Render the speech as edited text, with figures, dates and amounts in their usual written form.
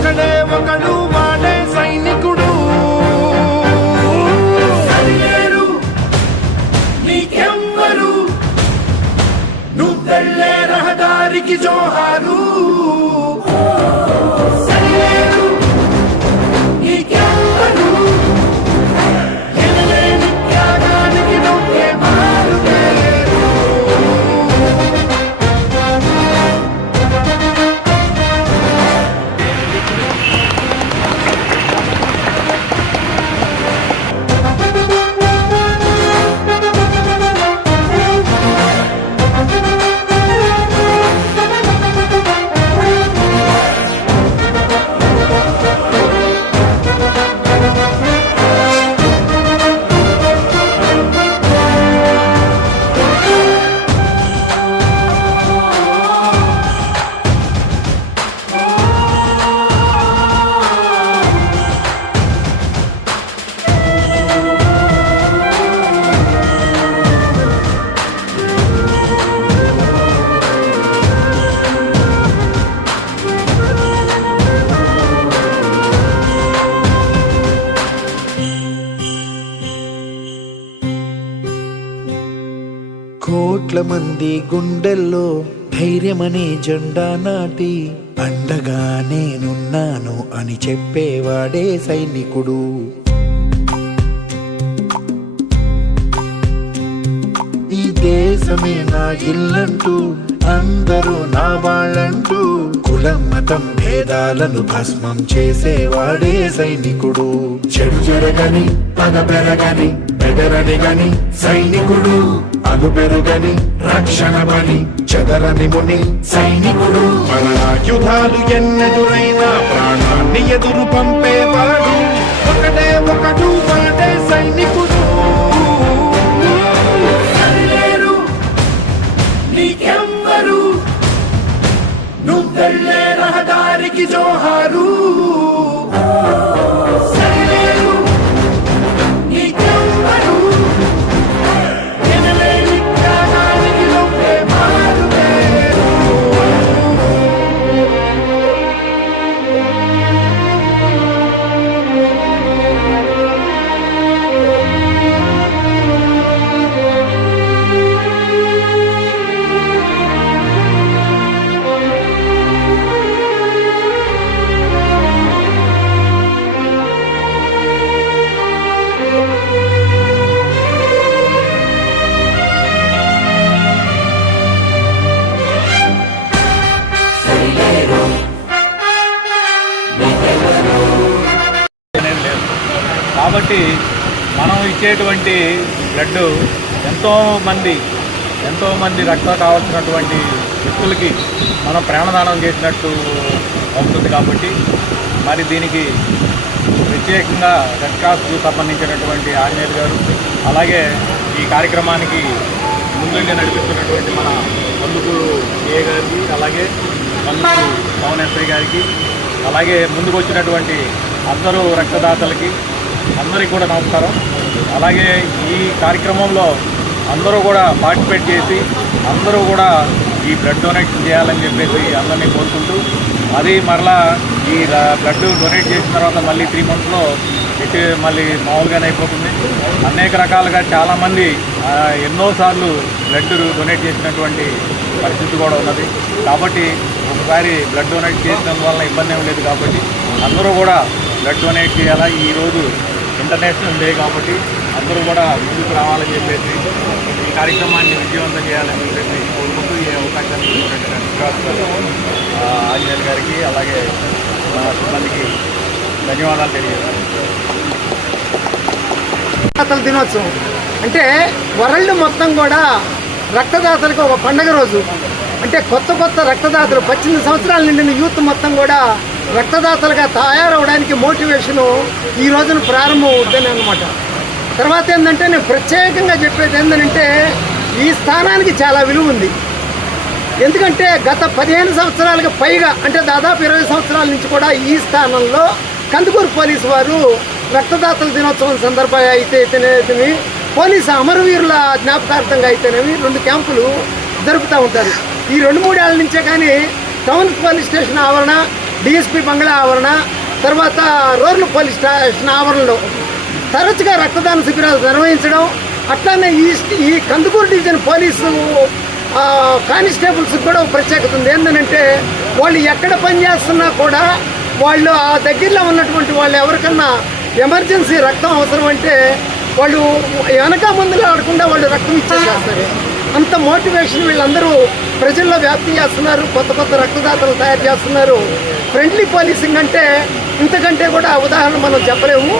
ఒకడే ఒకడు వాడే సైనికుడు. సరిలేరు నీకెవ్వరు, నువ్వెళ్ళే రహదారికి జోహారు. సరిలేరు నీకెవ్వరు, ఎనలేని త్యాగానికి నువ్వే మారుతేరు. కోట్ల మంది గుండెల్లో ధైర్యమనే జెండా నాటి అండగా నేనున్నాను అని చెప్పేవాడే సైనికుడు. ఈ దేశమే నా ఇల్లంటూ అందరూ నా వాళ్ళంటూ కులం మతం భేదాలను భస్మం చేసేవాడే సైనికుడు. చెడు జరగని పగ పెరగని బెదరని గని సైనికుడు, అగు పెరుగని రక్షణ బని చెదరని ముని సైనికుడు. మరణాయుధాలు ఎన్నెదురైనా ప్రాణాన్ని ఎదురు పంపేవాడు, ఒకడే ఒకడు వాడే సైనికుడు. సరిలేరు నీకెవ్వరు, నువ్వెళ్ళే రహదారికి జోహారు. సరిలేరు నీకెవ్వరు, ఎనలేని త్యాగానికి నువ్వే మారుతేరు. కాబట్టి మనం ఇచ్చేటువంటి బ్లడ్ ఎంతోమంది రక్తం కావాల్సినటువంటి వ్యక్తులకి మనం ప్రాణదానం చేసినట్టు అవుతుంది. కాబట్టి మరి దీనికి ప్రత్యేకంగా రెడ్ క్రాస్కు సంబంధించినటువంటి ఆంజనేయులు గారు, అలాగే ఈ కార్యక్రమానికి ముందుగా నడిపిస్తున్నటువంటి మన కందుకూరు ఏ గారికి, అలాగే కందుకూరు పవన్ ఎస్ఐ గారికి, అలాగే ముందుకు వచ్చినటువంటి అందరూ రక్తదాతలకి అందరికీ కూడా నమస్కారం. అలాగే ఈ కార్యక్రమంలో అందరూ కూడా పార్టిసిపేట్ చేసి అందరూ కూడా ఈ బ్లడ్ డొనేషన్ చేయాలని చెప్పేసి అందరినీ కోరుకుంటూ, అది మరలా ఈ బ్లడ్ డొనేట్ చేసిన తర్వాత మళ్ళీ 3 monthsలో మళ్ళీ మామూలుగానే అయిపోతుంది. అనేక రకాలుగా చాలామంది ఎన్నోసార్లు బ్లడ్ డొనేట్ చేసినటువంటి పరిస్థితి కూడా ఉన్నది. కాబట్టి ఒకసారి బ్లడ్ డొనేట్ చేసినందు వల్ల ఇబ్బంది ఏం లేదు. కాబట్టి అందరూ కూడా బ్లడ్ డొనేట్ చేయాలా. ఈరోజు ఇంటర్నేషనల్ డే కాబట్టి అందరూ కూడా ముందుకు రావాలని చెప్పేసి ఈ కార్యక్రమాన్ని విజయవంతం చేయాలని చెప్పేసి కోరుకుంటూ ఈ అవకాశాన్ని ఆంజనేయులు గారికి, అలాగే మన సిబ్బందికి ధన్యవాదాలు తెలియజేస్తాను. రక్తదాతల దినోత్సవం అంటే వరల్డ్ మొత్తం కూడా రక్తదాతలకు ఒక పండగ రోజు. అంటే కొత్త రక్తదాతలు 18 సంవత్సరాల నిండిన యూత్ మొత్తం కూడా రక్తదాతలుగా తయారవడానికి మోటివేషను ఈ రోజున ప్రారంభం అవుతుంది అన్నమాట. తర్వాత ఏంటంటే నేను ప్రత్యేకంగా చెప్పేది ఏంటంటే ఈ స్థానానికి చాలా విలువ ఉంది. ఎందుకంటే గత 15 సంవత్సరాలకు పైగా అంటే దాదాపు 20 సంవత్సరాల నుంచి కూడా ఈ స్థానంలో కందుకూరు పోలీసు వారు రక్తదాతల దినోత్సవం సందర్భంగా అయితేనేమి, పోలీసు అమరవీరుల జ్ఞాపకార్థంగా అయితేనేమి 2 క్యాంపులు జరుపుతూ ఉంటారు. ఈ 2-3 ఏళ్ల నుంచే కానీ టౌన్ పోలీస్ స్టేషన్ ఆవరణ, డిఎస్పీ బంగ్లా ఆవరణ, తర్వాత రోడ్లు పోలీస్ స్టేషన్ ఆవరణలో తరచుగా రక్తదాన శిబిరాలు నిర్వహించడం. అట్లానే ఈ కందుకూరు డివిజన్ పోలీసు కానిస్టేబుల్స్ కూడా ఒక ప్రత్యేకత ఉంది. ఏంటంటే వాళ్ళు ఎక్కడ పనిచేస్తున్నా కూడా వాళ్ళు ఆ దగ్గరలో ఉన్నటువంటి వాళ్ళు ఎవరికన్నా ఎమర్జెన్సీ రక్తం అవసరం అంటే వాళ్ళు వెనక ముందులో ఆడకుండా వాళ్ళు రక్తం ఇచ్చేసేస్తారు. అంత మోటివేషన్ వీళ్ళందరూ ప్రజల్లో వ్యాప్తి చేస్తున్నారు. కొత్త కొత్త రక్తదాతలు తయారు చేస్తున్నారు. ఫ్రెండ్లీ పోలీసింగ్ అంటే ఇంతకంటే కూడా ఉదాహరణ మనం చెప్పలేము.